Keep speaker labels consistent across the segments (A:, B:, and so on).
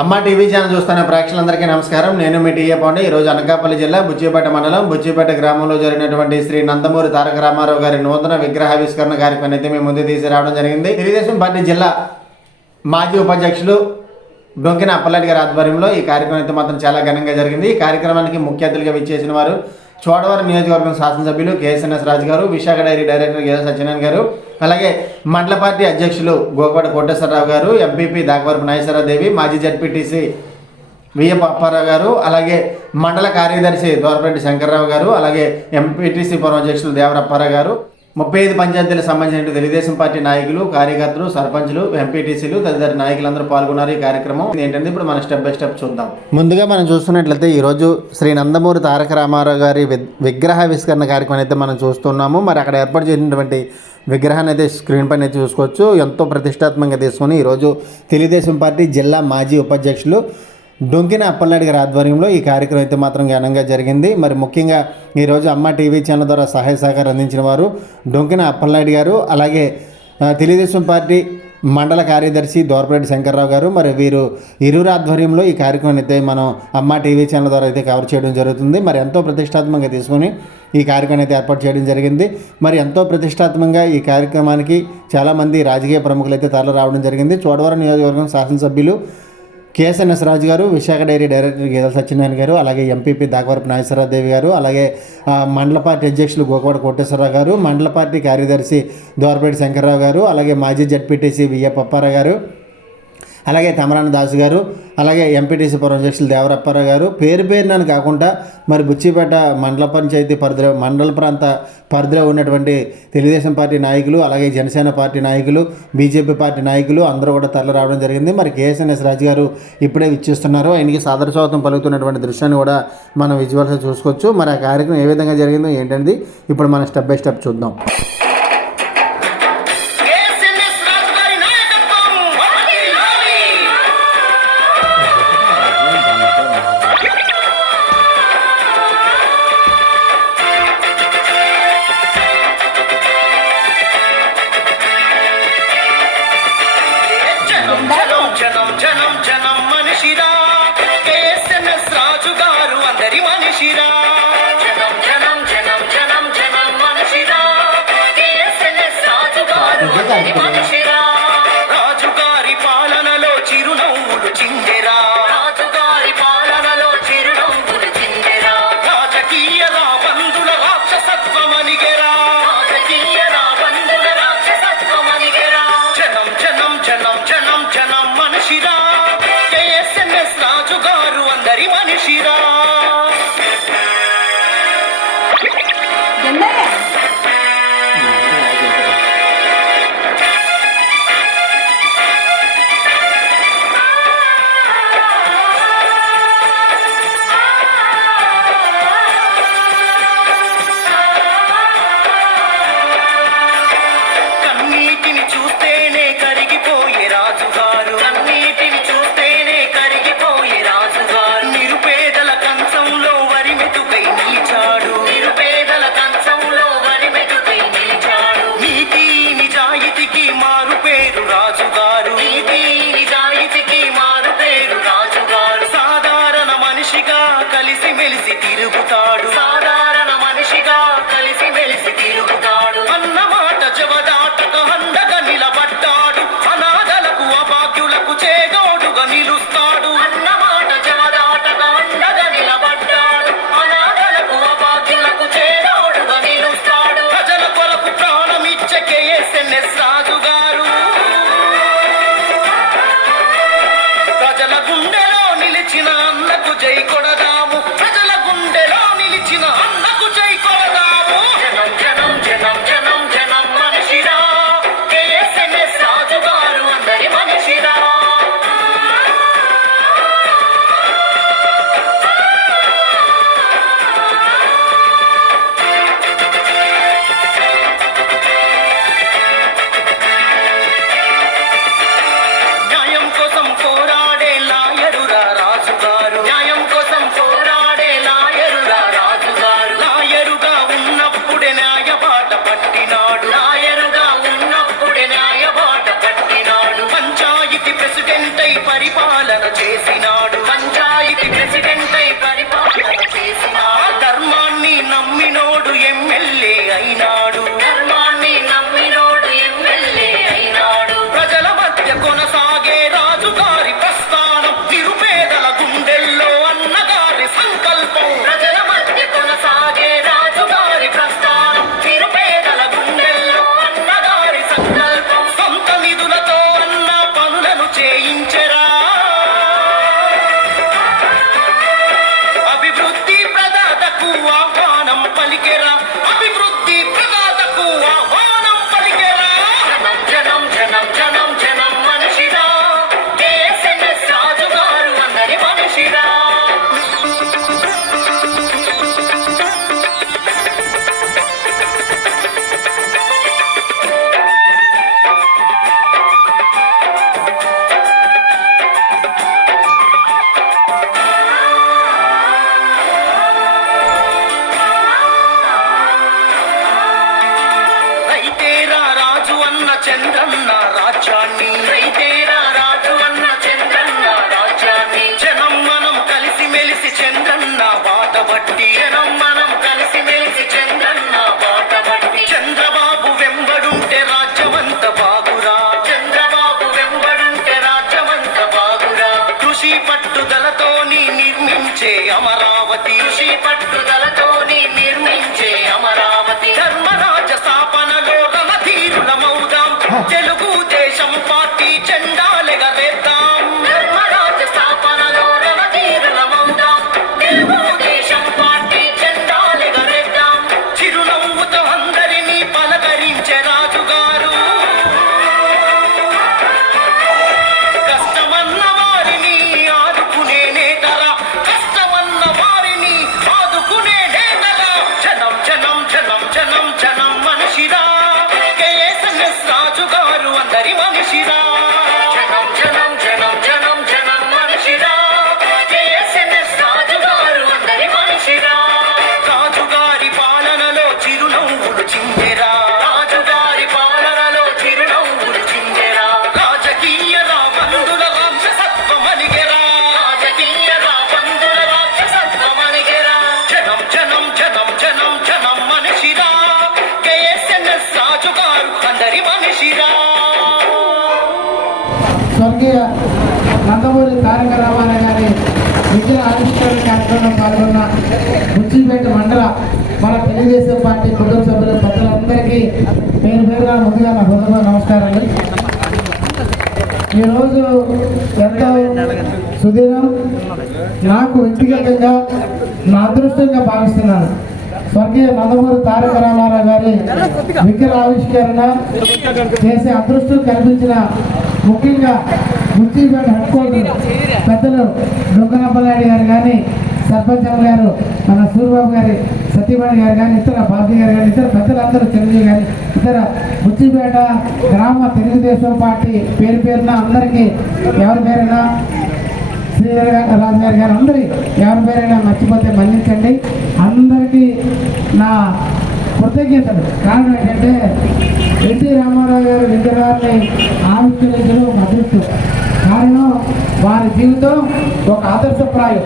A: అమ్మ TV channel చూస్తున్న ప్రేక్షకులందరికీ నమస్కారం. నేను మీ టీఏ పాండే. ఈరోజు అనకాపల్లి జిల్లా బుచ్చిపేట మండలం. బుచ్చిపేట గ్రామంలో జరిగినటువంటి శ్రీ నందమూరి తారక రామారావు గారి నూతన విగ్రహావిష్కరణ కార్యక్రమాన్ని అయితే మేము ముందు తీసుకురావడం జరిగింది. తెలుగుదేశం పార్టీ జిల్లా మాజీ ఉపాధ్యక్షులు డొంకిన అప్పలరెడ్డి గారి ఆధ్వర్యంలో ఈ కార్యక్రమం అయితే మాత్రం చాలా ఘనంగా జరిగింది. ఈ కార్యక్రమానికి ముఖ్య అతిథులుగా విచ్చేసిన వారు చోడవరం నియోజకవర్గం శాసనసభ్యులు KSNS Raju garu Visakha dairy director KS Satyanarayana garu అలాగే మండల పార్టీ అధ్యక్షులు గోకవాడ కోటేశ్వరరావు గారు ఎంపీపీ దాకవరపు నాగేశ్వరరావు మాజీ జడ్పీటీసీ విఎఫ్ అప్పారావు గారు అలాగే మండల కార్యదర్శి దోరపరెడ్డి శంకర్రావు గారు అలాగే ఎంపీటీసీ పురం అధ్యక్షులు దేవరప్పారావు గారు. ముప్పై ఐదు పంచాయతీలకు సంబంధించిన తెలుగుదేశం పార్టీ నాయకులు కార్యకర్తలు సర్పంచులు ఎంపీటీసీలు తదితర నాయకులందరూ పాల్గొన్నారు ఈ కార్యక్రమం. ఏంటంటే ఇప్పుడు మనం స్టెప్ బై స్టెప్ చూద్దాం. ముందుగా మనం చూస్తున్నట్లయితే ఈరోజు శ్రీ నందమూరి తారక రామారావు గారి విగ్రహ విష్కరణ కార్యక్రమం అయితే మనం చూస్తున్నాము. మరి అక్కడ ఏర్పాటు చేసినటువంటి విగ్రహాన్ని అయితే స్క్రీన్ పైన చూసుకోవచ్చు. ఎంతో ప్రతిష్టాత్మకంగా తీసుకొని ఈరోజు తెలుగుదేశం పార్టీ జిల్లా మాజీ ఉపాధ్యక్షులు డొంకిన అప్పలనాయుడు గారి ఆధ్వర్యంలో ఈ కార్యక్రమం అయితే మాత్రం ఘనంగా జరిగింది. మరి ముఖ్యంగా ఈరోజు అమ్మ టీవీ ఛానల్ ద్వారా సహాయ సహకారం అందించిన వారు డొంకిన అప్పలనాయుడు గారు అలాగే తెలుగుదేశం పార్టీ మండల కార్యదర్శి దోరపరెడ్డి శంకర్రావు గారు మరి వీరు ఇరువురు ఆధ్వర్యంలో ఈ కార్యక్రమం అయితే మనం అమ్మ టీవీ ఛానల్ ద్వారా అయితే కవర్ చేయడం జరుగుతుంది. మరి ఎంతో ప్రతిష్టాత్మకంగా తీసుకొని ఈ కార్యక్రమం అయితే ఏర్పాటు చేయడం జరిగింది. మరి ఎంతో ప్రతిష్టాత్మకంగా ఈ కార్యక్రమానికి చాలామంది రాజకీయ ప్రముఖులు అయితే తరలి రావడం జరిగింది. చోడవరం నియోజకవర్గం శాసనసభ్యులు KSNS Raju garu Visakha dairy director Geedala Satyanarayana garu అలాగే ఎంపీపీ దాగవరపు నాగేశ్వరరావు గారు అలాగే మండల పార్టీ అధ్యక్షులు గోకవాడ కోటేశ్వరరావు గారు మండల పార్టీ కార్యదర్శి దోరపేటి శంకర్రావు గారు అలాగే మాజీ జడ్పీటీసీ విఏ పప్పారావు గారు అలాగే తమరాన దాసు గారు అలాగే ఎంపీటీసీ పురం అధ్యక్షులు దేవరప్పారావు గారు. పేరు పేరునని కాకుండా మరి బుచ్చిపేట మండల పంచాయతీ పరిధిలో మండల ప్రాంత పరిధిలో ఉన్నటువంటి తెలుగుదేశం పార్టీ నాయకులు అలాగే జనసేన పార్టీ నాయకులు బీజేపీ పార్టీ నాయకులు అందరూ కూడా తరలి రావడం జరిగింది. మరి కేఎస్ఎన్ఎస్ రాజు గారు ఇప్పుడే విచ్చిస్తున్నారు. ఆయనకి సాదర స్వాగతం పలుకుతున్నటువంటి దృశ్యాన్ని కూడా మనం విజువల్స్ చూసుకోవచ్చు. మరి ఆ కార్యక్రమం ఏ విధంగా జరిగిందో ఏంటనేది ఇప్పుడు మనం స్టెప్ బై స్టెప్ చూద్దాం.
B: ചിന്തരാ కలిసి మెలిసి తిరుగుతాడు. ఆట పట్టినాడు Yeah, you. బట్టి జనం మనం కలిసి మెలిసి చంద్రన్న బాట చంద్రబాబు వెంబడుంటే రాజ్యమంత బాగురా. చంద్రబాబు వెంబడుంటే రాజ్యమంత బాగురా. కృషి పట్టుదలతోని నిర్మించే అమరావతి. కృషి పట్టుదలతోని నిర్మించే అమరావతి.
C: నందమూరి తారక రామారావు గారి విద్యుల ఆవిష్కరణ కార్యక్రమంలో పాల్గొన్న బుచ్చిపేట మండల మన తెలుగుదేశం పార్టీ కుటుంబ సభ్యులు పెద్దలందరికీ పేరు పేరుగా ముందుగా నా హృదయ నమస్కారాలు. ఈరోజు ఎంతో సుదీరం నాకు వ్యక్తిగతంగా నా అదృష్టంగా భావిస్తున్నాను. స్వర్గీయ నందమూరి తారక రామారావు గారి విగ్రహ ఆవిష్కరణ చేసే అదృష్టం కల్పించిన ముఖ్యంగా ముత్తిపేట హెడ్ క్వార్టర్ పెద్దలు డొక్కనప్పలాడి గారు కానీ సర్పంచ్ గారు మన సూర్యబాబు గారి సత్యమణి గారు కానీ ఇతర బాబీ గారు కానీ ఇతర పెద్దలందరూ చిరంజీవి గారి ఇతర బుచ్చిపేట గ్రామ తెలుగుదేశం పార్టీ పేరు పేరున అందరికీ ఎవరి పేరైనా శ్రీధర్ గారు రాజు గారు అందరి ఎవరి పేరైనా మర్చిపోతే మన్నించండి. అందరికీ నా కృతజ్ఞతలు. కారణం ఏంటంటే ఎన్టీ రామారావు గారు విగ్రహాన్ని ఆవిష్కరించడం ఒక అదృష్టం. వారి జీవితం ఒక ఆదర్శప్రాయం.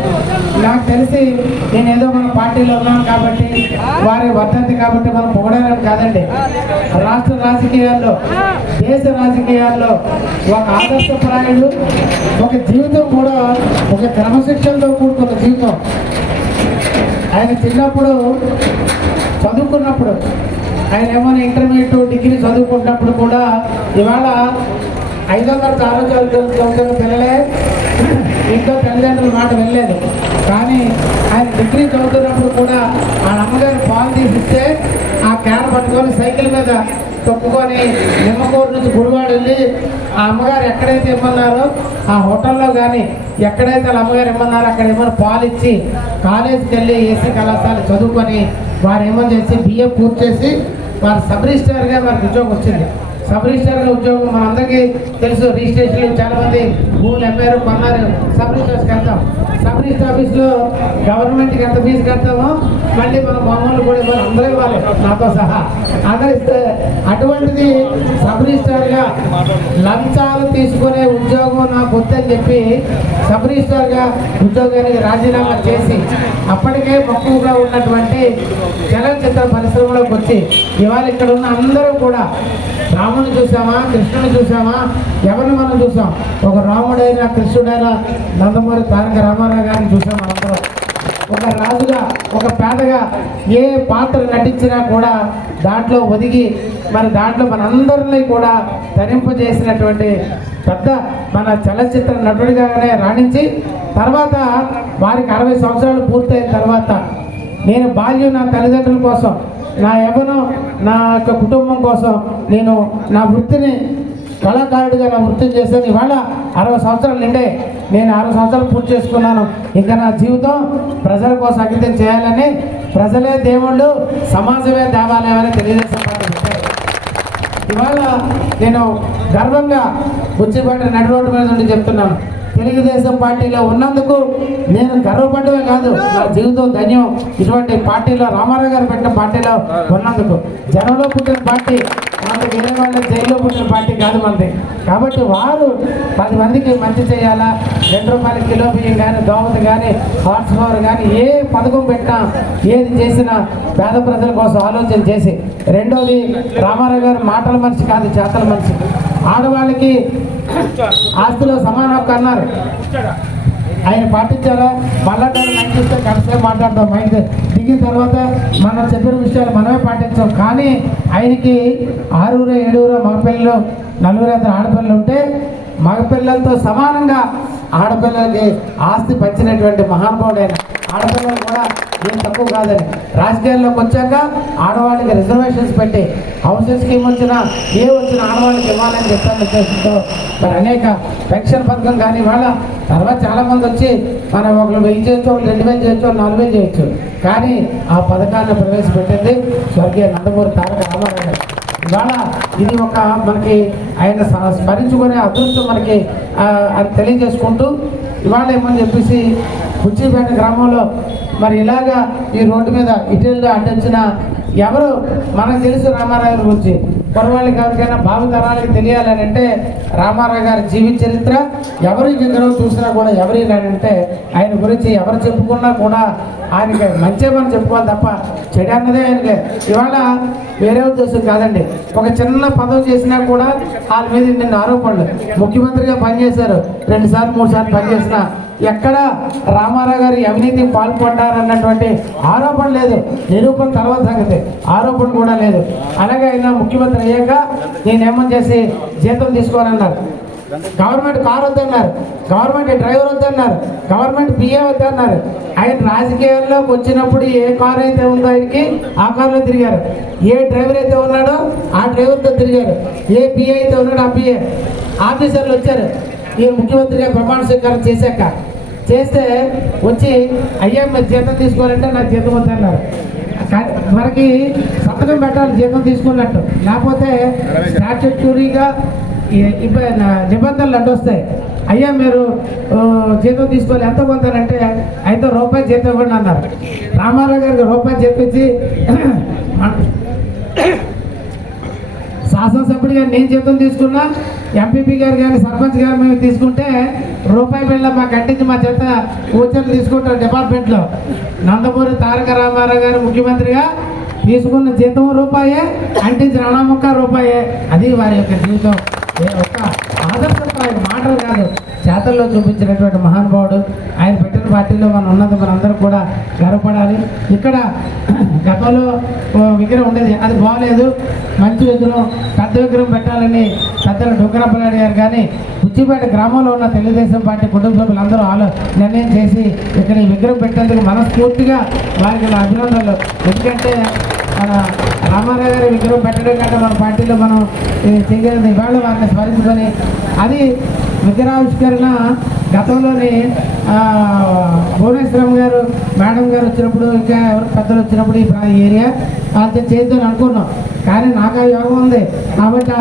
C: నాకు తెలిసి నేను ఏదో మన పార్టీలో ఉన్నాను కాబట్టి వారి వర్ధంతి కాబట్టి మనం పొగడాలని కాదండి. రాష్ట్ర రాజకీయాల్లో దేశ రాజకీయాల్లో ఒక ఆదర్శప్రాయుడు ఒక జీవితం కూడా ఒక క్రమశిక్షణతో కూడుకున్న జీవితం. ఆయన చిన్నప్పుడు చదువుకున్నప్పుడు ఆయన ఏమైనా ఇంటర్మీడియట్ డిగ్రీ చదువుకున్నప్పుడు కూడా ఇవాళ ఐదు వందల ఆరో చదువుతున్న పిల్లలే ఇంట్లో తల్లిదండ్రుల మాట వెళ్ళలేదు కానీ ఆయన డిగ్రీ చదువుతున్నప్పుడు కూడా ఆ అమ్మగారు పాలు తీసిస్తే ఆ క్యాన్ పట్టుకొని సైకిల్ మీద తొక్కుకొని నిమ్మకూరు నుంచి గుడివాడు వెళ్ళి ఆ అమ్మగారు ఎక్కడైతే ఇమ్మన్నారో ఆ హోటల్లో కానీ ఎక్కడైతే వాళ్ళ అమ్మగారు ఇమ్మన్నారో అక్కడ ఏమైనా పాలు ఇచ్చి కాలేజీకి వెళ్ళి ఏసీ కళాశాల చదువుకొని వారు ఏమని చేసి బిఏ పూర్తి చేసి వారు సబ్ రిజిస్టార్గా వారికి ఉద్యోగం వచ్చింది. సబ్ రిజిస్టార్గా ఉద్యోగం మనందరికీ తెలుసు. రిజిస్ట్రేషన్లు చాలా మంది భూములు అమ్మారు కొన్నారు. సబ్ రిజిస్టర్స్కి వెళ్తాం. సబ్ రిజిస్టర్ ఆఫీస్లో గవర్నమెంట్కి ఎంత ఫీజు కడతామో మళ్ళీ మన మామూలు కూడా ఇవ్వాలి. అందరూ ఇవ్వాలి. నాతో సహా. అందరూ ఇస్తే అటువంటిది సబ్ రిజిస్టర్గా లంచాలు తీసుకునే ఉద్యోగం నాకు వద్దని చెప్పి సబ్ రిజిస్టర్గా ఉద్యోగానికి రాజీనామా చేసి అప్పటికే మక్కువగా ఉన్నటువంటి చలనచిత్ర పరిశ్రమలోకి వచ్చి ఇవాళ ఇక్కడ ఉన్న అందరూ కూడా రాముని చూసామా కృష్ణుని చూసామా ఎవరిని మనం చూసాం? ఒక రాముడైనా కృష్ణుడైనా నందమూరి తారక రామారావు గారిని చూసాం మనందరం ఒక రాజుగా ఒక పేదగా ఏ పాత్ర నటించినా కూడా దాంట్లో ఒదిగి మరి దాంట్లో మనందరినీ కూడా తరింపజేసినటువంటి పెద్ద మన చలచిత్ర నటుడిగానే రాణించి తర్వాత వారికి అరవై సంవత్సరాలు పూర్తయిన తర్వాత నేను బాల్యం నా తల్లిదండ్రుల కోసం నా యవ్వనం నా యొక్క కుటుంబం కోసం నేను నా వృత్తిని కళాకారుడిగా నా వృత్తిని చేశాను. ఇవాళ అరవై సంవత్సరాలు నిండే నేను అరవై సంవత్సరాలు పూర్తి చేసుకున్నాను. ఇంకా నా జీవితం ప్రజల కోసం అంకితం చేయాలని ప్రజలే దేవుళ్ళు సమాజమే దేవాలయమని అని ఇవాళ నేను గర్వంగా బుచ్చిపేట నడి రోడ్డు మీద నుండి చెప్తున్నాను. తెలుగుదేశం పార్టీలో ఉన్నందుకు నేను గర్వపడమే కాదు నా జీవితం ధన్యం. ఇటువంటి పార్టీలో రామారావు గారు పెట్టిన పార్టీలో ఉన్నందుకు. జనంలో పుట్టిన పార్టీ మనకి వేరే వాళ్ళ జైల్లో పుట్టిన పార్టీ కాదు మనది. కాబట్టి వారు పది మందికి మంచి చేయాలా? రెండు రూపాయల కిలో బియ్యం కానీ దోమత కానీ హార్స్ పవర్ కానీ ఏ పథకం పెట్టినా ఏది చేసినా పేద ప్రజల కోసం ఆలోచన చేసి. రెండోది రామారావు గారు మాటల మనిషి కాదు చేతల మనిషి. ఆడవాళ్ళకి ఆస్తిలో సమాన హక్కు అన్నారు. ఆయన పాటించారా? మళ్ళా నేను మైక్ మాట్లాడతాం. మైక్ దిగిన తర్వాత మనం చెప్పిన విషయాలు మనమే పాటించాం. కానీ ఆయనకి ఆరుగురు ఏడుగురు మగపిల్లలు నలుగురు ఐదు ఆడపిల్లలు ఉంటే మగపిల్లలతో సమానంగా ఆడపిల్లలకి ఆస్తి పంచినటువంటి మహానుభావుడు ఆయన. ఆడపిల్లలు కూడా ఏం తక్కువ కాదని. రాజకీయాల్లోకి వచ్చాక ఆడవాళ్ళకి రిజర్వేషన్స్ పెట్టి హౌసెస్ స్కీమ్ వచ్చినా ఏ వచ్చినా ఆడవాళ్ళకి ఇవ్వాలని చెప్పాను ఉద్దేశంతో మరి అనేక పెన్షన్ పథకం కానీ వాళ్ళ తర్వాత చాలామంది వచ్చి మనం ఒకరు వెయ్యి చేయొచ్చు ఒకరు రెండు వేలు చేయొచ్చు నాలుగు వేలు చేయొచ్చు. కానీ ఆ పథకాన్ని ప్రవేశపెట్టింది స్వర్గీయ నందమూరి తారక రామారావు గారు. ఇవాళ ఇది ఒక మనకి ఆయన స్మరించుకునే అదృష్టం మనకి అది తెలియజేసుకుంటూ ఇవాళ ఏమని చెప్పేసి కుచ్చిపేట గ్రామంలో మరి ఇలాగా ఈ రోడ్డు మీద ఇటీవల అడ్డొచ్చిన ఎవరు? మనకు తెలుసు రామారావు గురించి. పొరవాళ్ళకి ఎవరికైనా భావి తరాలకి తెలియాలని అంటే రామారావు గారి జీవిత చరిత్ర. ఎవరి విగ్రహం చూసినా కూడా ఎవరి అంటే ఆయన గురించి ఎవరు చెప్పుకున్నా కూడా ఆయనకి మంచి మనం చెప్పుకోవాలి తప్ప చెడు అన్నదే ఆయనకి. ఇవాళ వేరే ఉద్దేశం కాదండి. ఒక చిన్న పదవి చేసినా కూడా వాళ్ళ మీద నిన్న ఆరోపణలు. ముఖ్యమంత్రిగా పనిచేశారు. రెండుసార్లు మూడు సార్లు పనిచేసిన ఎక్కడ రామారావు గారు అవినీతి పాల్పడ్డారన్నటువంటి ఆరోపణ లేదు. నిరూపణ తర్వాత సంగతి. ఆరోపణ కూడా లేదు. అలాగే ఆయన ముఖ్యమంత్రి అయ్యాక నేనేమని చేసి జీతం తీసుకోనన్నారు. గవర్నమెంట్ కార్ వద్దన్నారు. గవర్నమెంట్ డ్రైవర్ వద్దన్నారు. గవర్నమెంట్ పిఏ వద్దన్నారు. ఆయన రాజకీయాల్లోకి వచ్చినప్పుడు ఏ కార్ అయితే ఉందో ఆయనకి ఆ కార్లో తిరిగారు. ఏ డ్రైవర్ అయితే ఉన్నాడో ఆ డ్రైవర్తో తిరిగారు. ఏ పిఏ అయితే ఉన్నాడో ఆ పిఏ ఆఫీసర్లు వచ్చారు. ఈ ముఖ్యమంత్రిగా ప్రమాణ స్వీకారం చేశాక చేస్తే వచ్చి అయ్యా మీరు జీతం తీసుకోవాలంటే నాకు జీతం వద్దన్నారు. మనకి సంతకం పెట్టాలి జీతం తీసుకున్నట్టు. లేకపోతే స్టాట్యూటరీగా ఇప్పుడు నిబంధనలు అడ్డొస్తాయి. అయ్యా మీరు జీతం తీసుకోవాలి ఎంత పొందారంటే అయితే రూపాయి జీతం ఇవ్వండి అన్నారు. రామారావు గారికి రూపాయి చెప్పించి శాసనసభ్యుడిగా నేను జీతం తీసుకున్నా ఎంపీపీ గారు కానీ సర్పంచ్ గారు మేము తీసుకుంటే రూపాయి బిళ్ళ మాకు అంటించి మా చేత కూర్చొని తీసుకుంటారు డిపార్ట్మెంట్లో. నందమూరి తారక రామారావు గారు ముఖ్యమంత్రిగా తీసుకున్న జీతం రూపాయే అంటించిన అణాముక్క రూపాయే. అది వారి యొక్క జీవితం. ఒక ఒక్క మాటలు కాదు చేతల్లో చూపించినటువంటి మహానుభావుడు. ఆయన పెట్టిన పార్టీలో మనం ఉన్నది మనందరం కూడా గర్వపడాలి. ఇక్కడ గతంలో విగ్రహం ఉండేది అది బాగలేదు. మంచి విగ్రహం పెద్ద విగ్రహం పెట్టాలని పెద్దలు డొక్కరప్పలాడి గారు కానీ బుచ్చిపేట గ్రామంలో ఉన్న తెలుగుదేశం పార్టీ కుటుంబ సభ్యులందరూ ఆలో నిర్ణయం చేసి ఇక్కడ ఈ విగ్రహం పెట్టేందుకు మనస్ఫూర్తిగా వారికి నా అభినందనలు. ఎందుకంటే మన రామారావు గారి విగ్రహం పెట్టడం కంటే మన పార్టీలో మనం చేయగలిగిన ఇవాళ వారిని స్మరించుకొని అది విగ్రహావిష్కరణ గతంలోని భువనేశ్వరం గారు మేడం గారు వచ్చినప్పుడు ఇంకా ఎవరు పెద్దలు వచ్చినప్పుడు ఈ ఏరియా వాళ్ళతో చేద్దాం అనుకున్నాం. కానీ నాకు ఆ యోగం ఉంది. కాబట్టి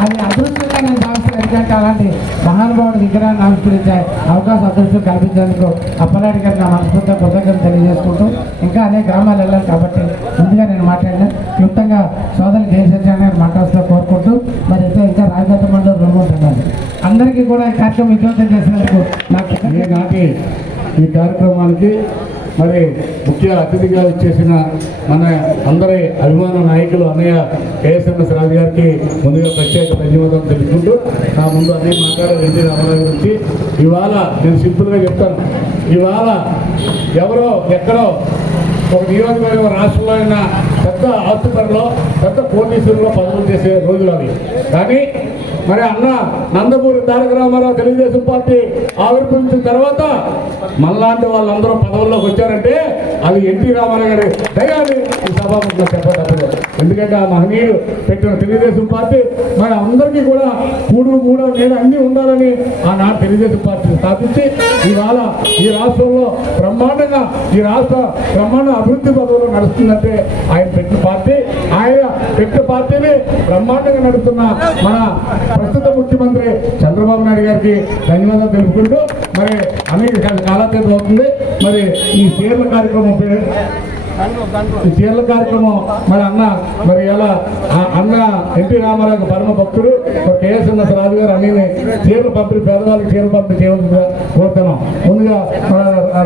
C: అది అదృష్టంగా నేను భావిస్తాను ఎందుకంటే అలాంటి మహానుభావుడు విగ్రహాన్ని ఆవిష్కరించే అవకాశం అదృష్టం కల్పించేందుకు అప్పలాడి గారికి నా మనస్ఫూర్తిగా కృతజ్ఞతలు తెలియజేసుకుంటూ ఇంకా అనేక గ్రామాలు వెళ్ళాలి కాబట్టి ముందుగా నేను మాట్లాడిన క్లుప్తంగా సోదరులు జయసత్యాన్ని మాట్లాడుతూ కోరుకుంటూ మరి అయితే ఇంకా రాజగత మండలి రమ్మంటున్నాను అందరికీ కూడా ఈ కార్యక్రమం విజయవంతం చేసినందుకు నాకు
D: ఈ కార్యక్రమానికి మరి ముఖ్య అతిథిగా వచ్చేసిన మన అందరి అభిమాన నాయకులు అన్నయ్య కేఎస్ఎంఎస్ రాజు గారికి ముందుగా ప్రత్యేక ధన్యవాదాలు తెలుసుకుంటూ నా ముందు అన్నీ మాట్లాడారు ఎన్టీ రామారావు గురించి ఇవాళ నేను సింపుల్గా చెప్తాను. ఇవాళ ఎవరో ఎక్కడో ఒక నియోజకవర్గం రాష్ట్రంలో అయినా పెద్ద ఆసుపత్రిలో పెద్ద పోలీసుల్లో పదవులు చేసే రోజులు అవి. కానీ మరి అన్న నందమూరి తారక రామారావు తెలుగుదేశం పార్టీ ఆవిర్భవించిన తర్వాత మనలాంటి వాళ్ళందరూ పదవుల్లోకి వచ్చారంటే అవి ఎన్టీ రామారావు గారి దయాన్ని ఈ సభాముఖంలో చెప్పదప్పదు ఎందుకంటే ఆ మహనీయుడు పెట్టిన తెలుగుదేశం పార్టీ మన అందరికీ కూడా కూడు మూడు నేను అన్ని ఉండాలని ఆనాడు తెలుగుదేశం పార్టీని స్థాపించి ఇవాళ ఈ రాష్ట్రంలో బ్రహ్మాండంగా ఈ రాష్ట్ర బ్రహ్మాండ అభివృద్ధి పదవులు నడుస్తుందంటే ఆయన పెట్టిన పార్టీ ఆయన పెట్టిన పార్టీని బ్రహ్మాండంగా నడుస్తున్న మన ప్రస్తుత ముఖ్యమంత్రి చంద్రబాబు నాయుడు గారికి ధన్యవాదాలు తెలుపుకుంటూ మరి అనేక కాలాతీతం అవుతుంది మరి ఈ సీఎం కార్యక్రమం పేరు? ఈ చీరల కార్యక్రమం. మరి అన్న మరి ఎలా? అన్న ఎన్టీ రామారావు పరమ భక్తుడు. కేఎస్ ఎన్ఎస్ రాజు గారు అన్ని చీరలు పంపిణీ పేదవాళ్ళకి చీరలు పంపిణీ చేయవలసిందిగా కోరుతున్నాం. ముందుగా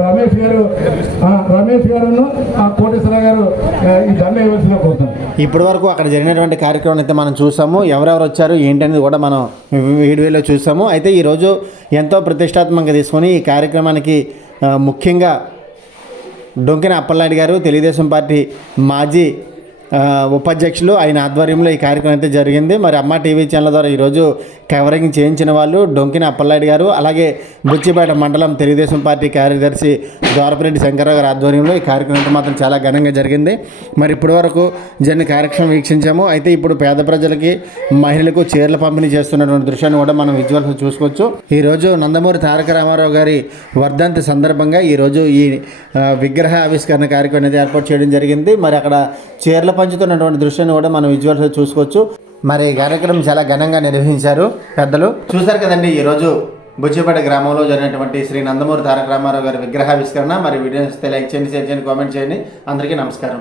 D: రమేష్ గారు రమేష్ గారును కోటేశ్వర గారు ఈ దండ ఇవ్వాల్సిందిగా కోరుతున్నాం.
A: ఇప్పటి వరకు అక్కడ జరిగినటువంటి కార్యక్రమం అయితే మనం చూసాము. ఎవరెవరు వచ్చారు ఏంటనేది కూడా మనం వీడియోలో చూసాము. అయితే ఈరోజు ఎంతో ప్రతిష్టాత్మకంగా తీసుకొని ఈ కార్యక్రమానికి ముఖ్యంగా డొంకిన అప్పలనాయుడు గారు తెలుగుదేశం పార్టీ మాజీ ఉపాధ్యక్షులు ఆయన ఆధ్వర్యంలో ఈ కార్యక్రమం అయితే జరిగింది. మరి అమ్మ టీవీ ఛానల్ ద్వారా ఈరోజు కవరింగ్ చేయించిన వాళ్ళు డొంకిన అప్పలనాయుడు గారు అలాగే బుచ్చిపేట మండలం తెలుగుదేశం పార్టీ కార్యదర్శి ద్వారపరెడ్డి శంకరరావు గారి ఆధ్వర్యంలో ఈ కార్యక్రమం మాత్రం చాలా ఘనంగా జరిగింది. మరి ఇప్పటి వరకు జరిగిన కార్యక్రమం వీక్షించాము. అయితే ఇప్పుడు పేద ప్రజలకి మహిళలకు చీరల పంపిణీ చేస్తున్నటువంటి దృశ్యాన్ని కూడా మనం విజువల్స్ చూసుకోవచ్చు. ఈరోజు నందమూరి తారక రామారావు గారి వర్ధంతి సందర్భంగా ఈరోజు ఈ విగ్రహ ఆవిష్కరణ కార్యక్రమం అనేది ఏర్పాటు చేయడం జరిగింది. మరి అక్కడ చీరలు పంచుతున్నటువంటి దృశ్యాన్ని కూడా మనం విజువల్స్ చూసుకోవచ్చు. మరి ఈ కార్యక్రమం చాలా ఘనంగా నిర్వహించారు పెద్దలు. చూశారు కదండి ఈరోజు బుచ్చిపేట గ్రామంలో జరిగినటువంటి శ్రీ నందమూరి తారక రామారావు గారి విగ్రహావిష్కరణ. మరి వీడియోస్ లైక్ చేయండి షేర్ చేయండి కామెంట్ చేయండి. అందరికీ నమస్కారం.